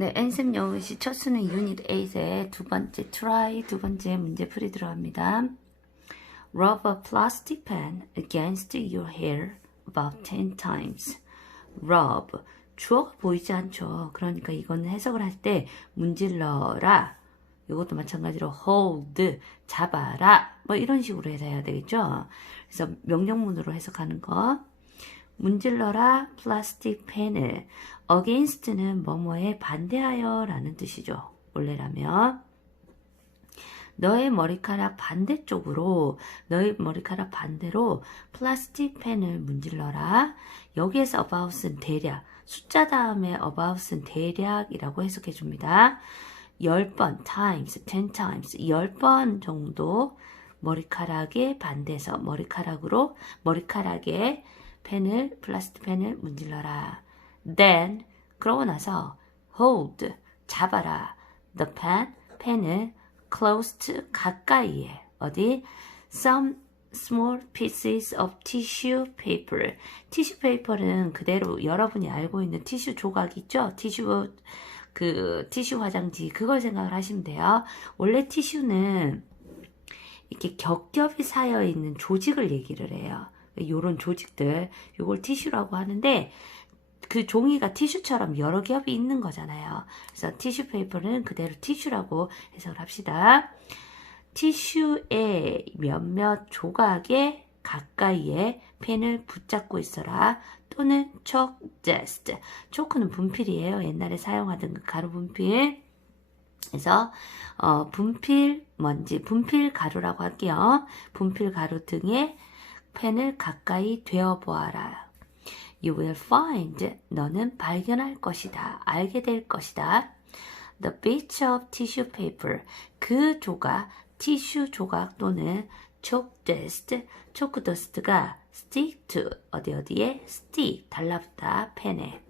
네, 엔쌤 영어시 첫 수능 유닛 8의 두 번째 try, 두 번째 문제풀이 들어갑니다. Rub a plastic pen against your hair about 10 times. Rub, 주어가 보이지 않죠. 그러니까 이거는 해석을 할 때 문질러라. 이것도 마찬가지로 hold, 잡아라. 뭐 이런 식으로 해서 해야 되겠죠. 그래서 명령문으로 해석하는 거. 문질러라 플라스틱 펜을. against는 뭐뭐에 반대하여 라는 뜻이죠. 원래라면 너의 머리카락 반대쪽으로, 너의 머리카락 반대로 플라스틱 펜을 문질러라. 여기에서 about은 대략, 숫자 다음에 about은 대략이라고 해석해 줍니다. 10번 times, 10 times, 10번 정도 머리카락에 반대서 머리카락에 펜을, 플라스틱 펜을 문질러라. Then, 그러고 나서 hold, 잡아라. The pen, 펜을 close to, 가까이에. 어디? Some small pieces of tissue paper. 티슈 페이퍼는 그대로 여러분이 알고 있는 티슈 조각 있죠? 티슈 화장지, 그걸 생각을 하시면 돼요. 원래 티슈는 이렇게 겹겹이 쌓여 있는 조직을 얘기를 해요. 요런 조직들, 요걸 티슈라고 하는데, 그 종이가 티슈처럼 여러 겹이 있는 거잖아요. 그래서 티슈 페이퍼는 그대로 티슈라고 해석을 합시다. 티슈의 몇몇 조각에 가까이에 펜을 붙잡고 있어라. 또는 chalk dust. 초크는 분필이에요. 옛날에 사용하던 그 가루 분필. 그래서 분필 먼지, 분필 가루라고 할게요. 분필 가루 등에 펜을 가까이 대어 보아라. You will find, 너는 발견할 것이다. 알게 될 것이다. The bits of tissue paper, 그 조각, 티슈 조각 또는 chalk dust, chalk dust가 stick to, 어디에 stick, 달라붙다, 펜에.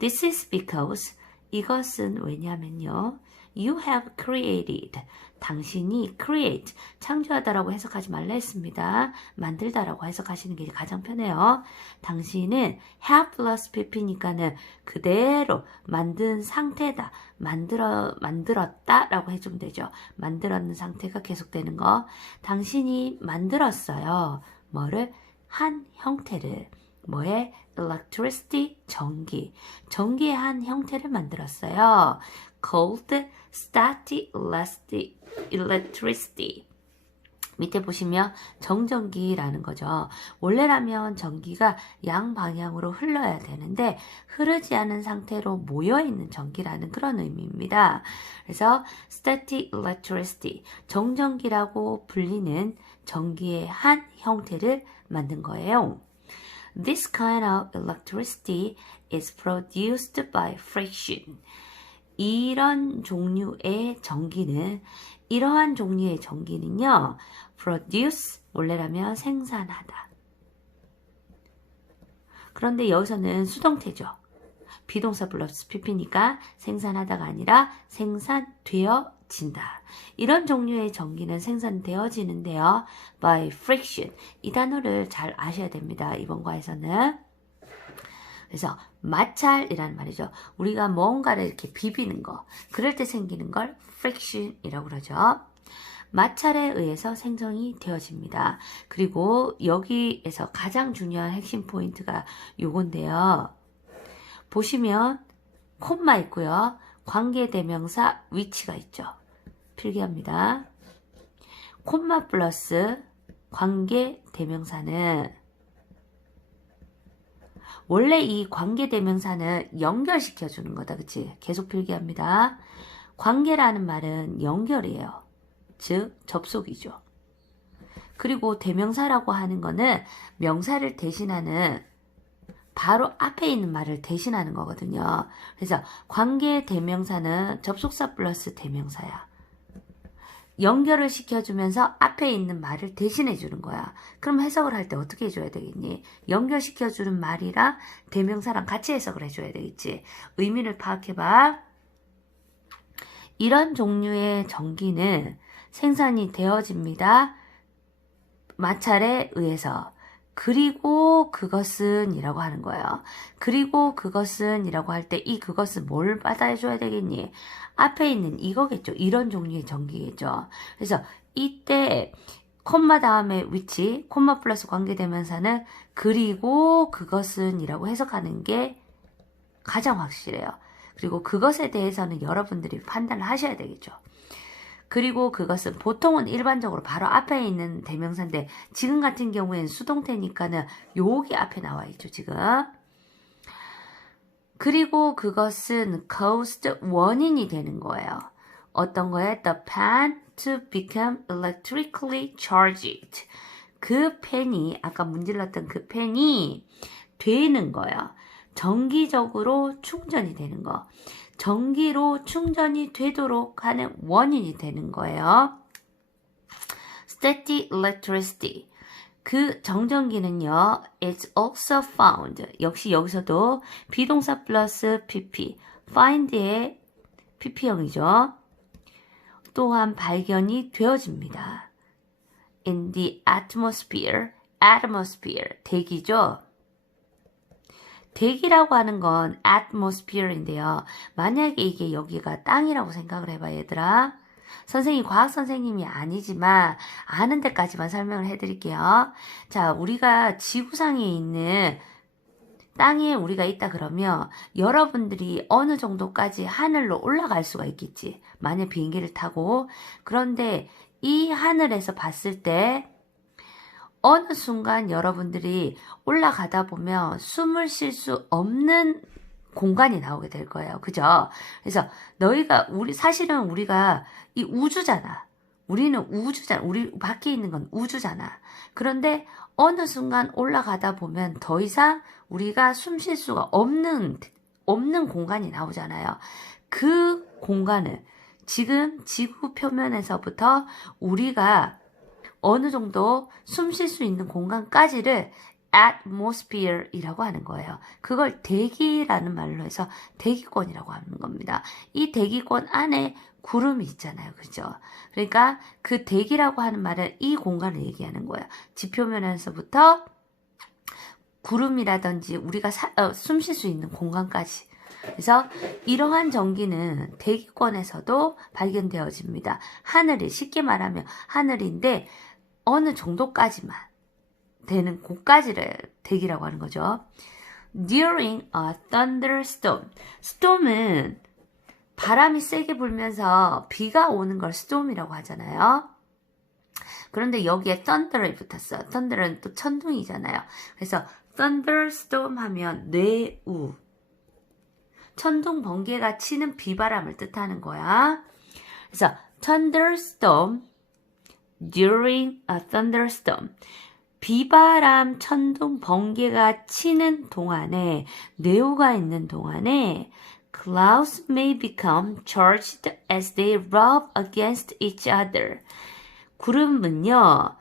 This is because, 이것은 왜냐면요. You have created, 당신이 create, 창조하다라고 해석하지 말라 했습니다. 만들다라고 해석하시는 게 가장 편해요. 당신은 have plus pp니까는 그대로 만든 상태다. 만들었다라고 해주면 되죠. 만들었는 상태가 계속되는 거. 당신이 만들었어요. 뭐를? 한 형태를. 뭐에? electricity, 전기의 한 형태를 만들었어요. called static electricity. 밑에 보시면 정전기라는 거죠. 원래라면 전기가 양방향으로 흘러야 되는데 흐르지 않은 상태로 모여있는 전기라는 그런 의미입니다. 그래서 static electricity, 정전기라고 불리는 전기의 한 형태를 만든 거예요. This kind of electricity is produced by friction. 이러한 종류의 전기는요, produce, 원래라면 생산하다. 그런데 여기서는 수동태죠. 비동사 플러스 pp니까 생산하다가 아니라 생산되어진다. 이런 종류의 전기는 생산되어지는데요. by friction. 이 단어를 잘 아셔야 됩니다. 이번 과에서는. 그래서 마찰이라는 말이죠. 우리가 뭔가를 이렇게 비비는 거, 그럴 때 생기는 걸 friction이라고 그러죠. 마찰에 의해서 생성이 되어집니다. 그리고 여기에서 가장 중요한 핵심 포인트가 요건데요. 보시면 콤마 있고요. 관계대명사 위치가 있죠. 필기합니다. 콤마 플러스 관계대명사는 원래 이 관계대명사는 연결시켜주는 거다. 그치? 계속 필기합니다. 관계라는 말은 연결이에요. 즉 접속이죠. 그리고 대명사라고 하는 거는 명사를 대신하는 바로 앞에 있는 말을 대신하는 거거든요. 그래서 관계대명사는 접속사 플러스 대명사야. 연결을 시켜주면서 앞에 있는 말을 대신해 주는 거야. 그럼 해석을 할 때 어떻게 해줘야 되겠니? 연결시켜주는 말이랑 대명사랑 같이 해석을 해줘야 되겠지. 의미를 파악해봐. 이런 종류의 전기는 생산이 되어집니다. 마찰에 의해서. 그리고 그것은 이라고 하는 거예요. 그리고 그것은 이라고 할 때 이 그것은 뭘 받아줘야 되겠니? 앞에 있는 이거겠죠. 이런 종류의 전기겠죠. 그래서 이때 콤마 다음에 위치, 콤마 플러스 관계대명사는 그리고 그것은 이라고 해석하는 게 가장 확실해요. 그리고 그것에 대해서는 여러분들이 판단을 하셔야 되겠죠. 그리고 그것은 보통은 일반적으로 바로 앞에 있는 대명사인데 지금 같은 경우에는 수동태니까는 여기 앞에 나와 있죠, 지금. 그리고 그것은 caused 원인이 되는 거예요. 어떤 거에? The pan to become electrically charged. 그 팬이, 아까 문질렀던 그 팬이 되는 거예요. 정기적으로 충전이 되는 거. 전기로 충전이 되도록 하는 원인이 되는 거예요. Static electricity. 그 정전기는요, it's also found. 역시 여기서도 비동사 플러스 pp. find의 pp형이죠. 또한 발견이 되어집니다. In the atmosphere. atmosphere. 대기죠. 대기라고 하는 건 atmosphere인데요. 만약에 이게 여기가 땅이라고 생각을 해봐, 얘들아. 선생님, 과학 선생님이 아니지만 아는 데까지만 설명을 해드릴게요. 자, 우리가 지구상에 있는 땅에 우리가 있다 그러면 여러분들이 어느 정도까지 하늘로 올라갈 수가 있겠지. 만약 비행기를 타고. 그런데 이 하늘에서 봤을 때 어느 순간 여러분들이 올라가다 보면 숨을 쉴 수 없는 공간이 나오게 될 거예요. 그죠? 그래서 사실은 우리가 이 우주잖아. 우리는 우주잖아. 우리 밖에 있는 건 우주잖아. 그런데 어느 순간 올라가다 보면 더 이상 우리가 숨 쉴 수가 없는 공간이 나오잖아요. 그 공간을 지금 지구 표면에서부터 우리가 어느 정도 숨 쉴 수 있는 공간까지를 atmosphere이라고 하는 거예요. 그걸 대기라는 말로 해서 대기권이라고 하는 겁니다. 이 대기권 안에 구름이 있잖아요. 그죠? 그러니까 그 대기라고 하는 말은 이 공간을 얘기하는 거예요. 지표면에서부터 구름이라든지 우리가 숨 쉴 수 있는 공간까지. 그래서 이러한 전기는 대기권에서도 발견되어집니다. 하늘이, 쉽게 말하면 하늘인데 어느 정도까지만 되는 곳까지를 대기라고 하는 거죠. During a thunderstorm. storm은 바람이 세게 불면서 비가 오는 걸 storm이라고 하잖아요. 그런데 여기에 thunder이 붙었어. thunder은 또 천둥이잖아요. 그래서 thunderstorm 하면 뇌우. 천둥 번개가 치는 비바람을 뜻하는 거야. 그래서 thunderstorm, during a thunderstorm. 비바람, 천둥, 번개가 치는 동안에, 뇌우가 있는 동안에 clouds may become charged as they rub against each other. 구름은요,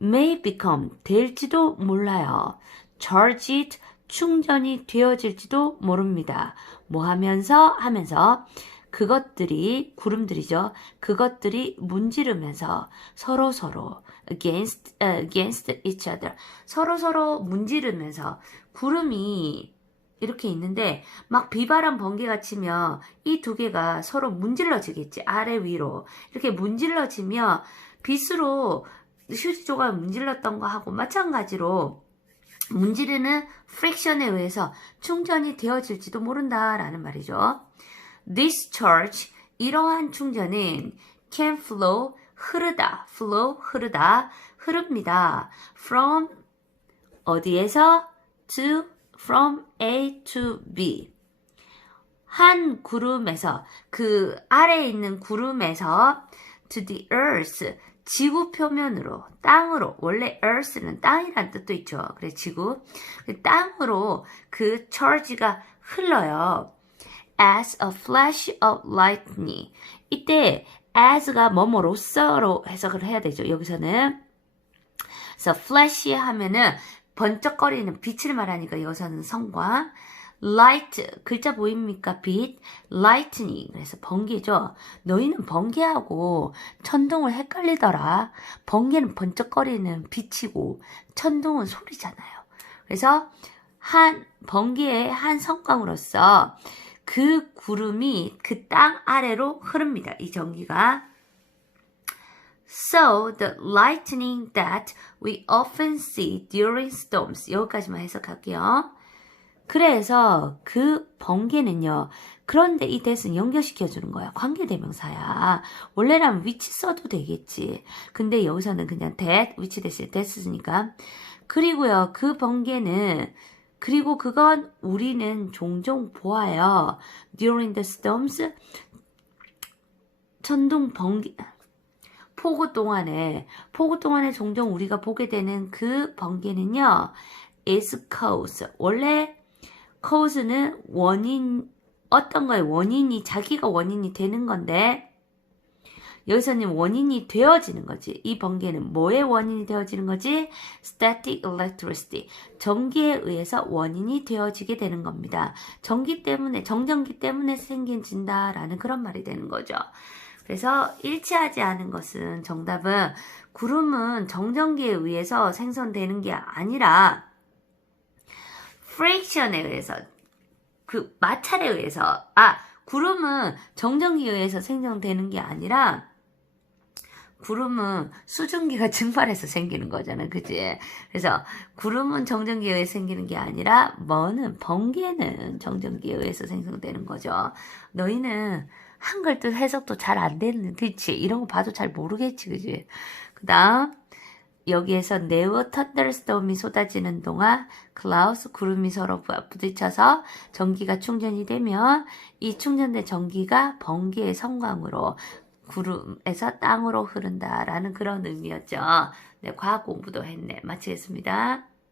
may become, 될지도 몰라요. charged, 충전이 되어질지도 모릅니다. 뭐 하면서 그것들이, 구름들이죠. 그것들이 문지르면서 서로 against each other. 서로 문지르면서 구름이 이렇게 있는데 막 비바람 번개가 치면 이 두 개가 서로 문질러지겠지. 아래 위로. 이렇게 문질러지면 빗으로 휴지 조각 문질렀던 거 하고 마찬가지로 문지르는 프릭션에 의해서 충전이 되어질지도 모른다라는 말이죠. This charge, 이러한 충전은 can flow, 흐릅니다. From, 어디에서? from A to B. 한 구름에서, 그 아래에 있는 구름에서 to the earth, 지구 표면으로, 땅으로, 원래 earth는 땅이란 뜻도 있죠. 그래, 지구. 땅으로 그 charge가 흘러요. As a flash of lightning. 이때 as가 뭐뭐로서로 해석을 해야 되죠. 여기서는. 그래서 flash 하면은 번쩍거리는 빛을 말하니까 여기서는 성광. light 글자 보입니까? 빛 lightning 그래서 번개죠. 너희는 번개하고 천둥을 헷갈리더라. 번개는 번쩍거리는 빛이고 천둥은 소리잖아요. 그래서 한 번개의 한 성광으로서 그 구름이 그 땅 아래로 흐릅니다. 이 전기가. So the lightning that we often see during storms. 여기까지만 해석할게요. 그래서 그 번개는요. 그런데 이 that은 연결시켜주는 거야. 관계대명사야. 원래라면 which 써도 되겠지. 근데 여기서는 그냥 that, which 대신에 that 쓰니까. 그리고요. 그 번개는 그리고 그건 우리는 종종 보아요. During the storms. 천둥 번개. 폭우 동안에 종종 우리가 보게 되는 그 번개는요. is cause. 원래 cause는 원인, 어떤 거에 원인이, 자기가 원인이 되는 건데, 여기서는 원인이 되어지는 거지. 이 번개는 뭐의 원인이 되어지는 거지? Static electricity. 전기에 의해서 원인이 되어지게 되는 겁니다. 전기 때문에, 정전기 때문에 생긴다라는 그런 말이 되는 거죠. 그래서 일치하지 않은 것은 정답은 구름은 정전기에 의해서 생성되는 게 아니라 friction에 의해서 그 마찰에 의해서 구름은 정전기에 의해서 생성되는 게 아니라 구름은 수증기가 증발해서 생기는 거잖아. 그치? 그래서 구름은 정전기에 의해서 생기는 게 아니라 번개는 정전기에 의해서 생성되는 거죠. 너희는 한글 뜻 해석도 잘 안 되는, 그치? 이런 거 봐도 잘 모르겠지, 그치? 그 다음, 여기에서 네오 thunderstorm이 쏟아지는 동안 클라우스 구름이 서로 부딪혀서 전기가 충전이 되면 이 충전된 전기가 번개의 성광으로 구름에서 땅으로 흐른다라는 그런 의미였죠. 네, 과학 공부도 했네. 마치겠습니다.